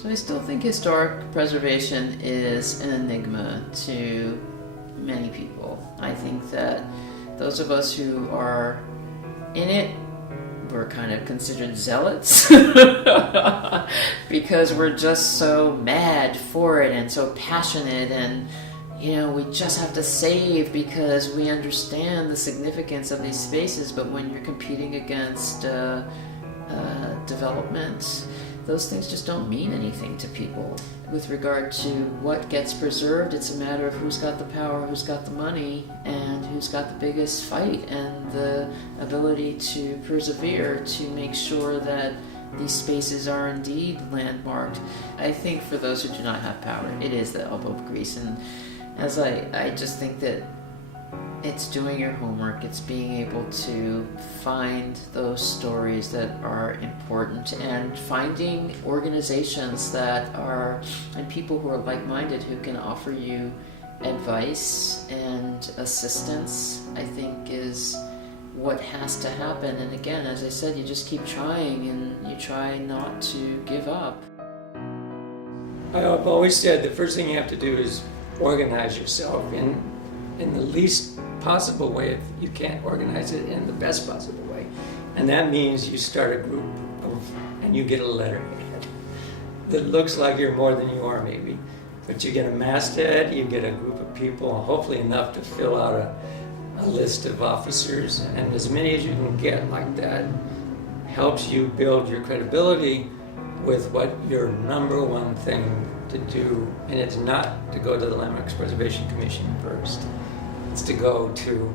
So I still think historic preservation is an enigma to many people. I think that those of us who are in it, we're kind of considered zealots because we're just so mad for it and so passionate, and we just have to save because we understand the significance of these spaces. But when you're competing against development, those things just don't mean anything to people. With regard to what gets preserved, it's a matter of who's got the power, who's got the money, and who's got the biggest fight and the ability to persevere to make sure that these spaces are indeed landmarked. I think for those who do not have power, it is the elbow grease. And as I just think that it's doing your homework, it's being able to find those stories that are important, and finding organizations that are, and people who are like-minded who can offer you advice and assistance, I think is what has to happen. And again, as I said, you just keep trying and you try not to give up. I've always said the first thing you have to do is organize yourself in the least possible way if you can't organize it in the best possible way. And that means you start a group and you get a letterhead that looks like you're more than you are maybe. But you get a masthead, you get a group of people, hopefully enough to fill out a list of officers, and as many as you can get like that helps you build your credibility with what your number one thing to do. And it's not to go to the Landmarks Preservation Commission first. It's to go to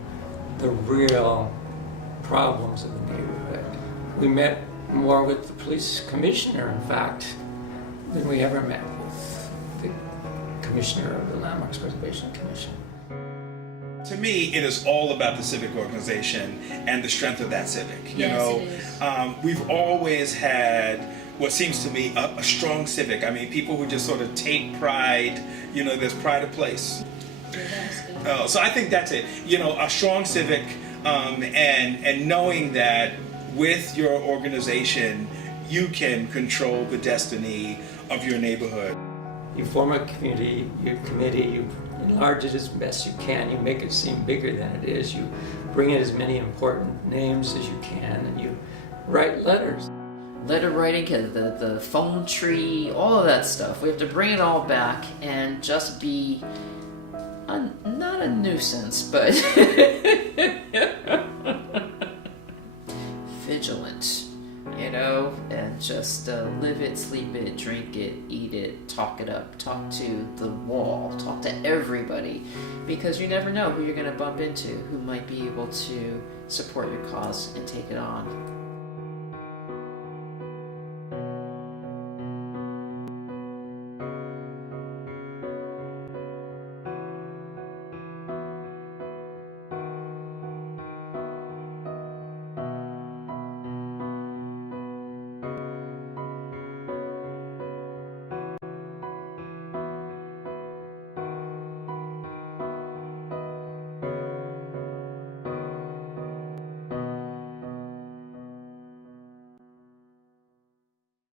the real problems of the neighborhood. We met more with the police commissioner, in fact, than we ever met with the commissioner of the Landmarks Preservation Commission. To me, it is all about the civic organization and the strength of that civic. Yes, it is. We've always had what seems to me a strong civic. I mean, people who just sort of take pride, there's pride of place. So I think that's it. A strong civic, and knowing that with your organization, you can control the destiny of your neighborhood. You form a community, your committee, you enlarge it as best you can, you make it seem bigger than it is, you bring in as many important names as you can, and you write letters. Letter writing, the phone tree, all of that stuff. We have to bring it all back and just be not a nuisance, but vigilant, and just live it, sleep it, drink it, eat it, talk it up, talk to the wall, talk to everybody, because you never know who you're going to bump into who might be able to support your cause and take it on.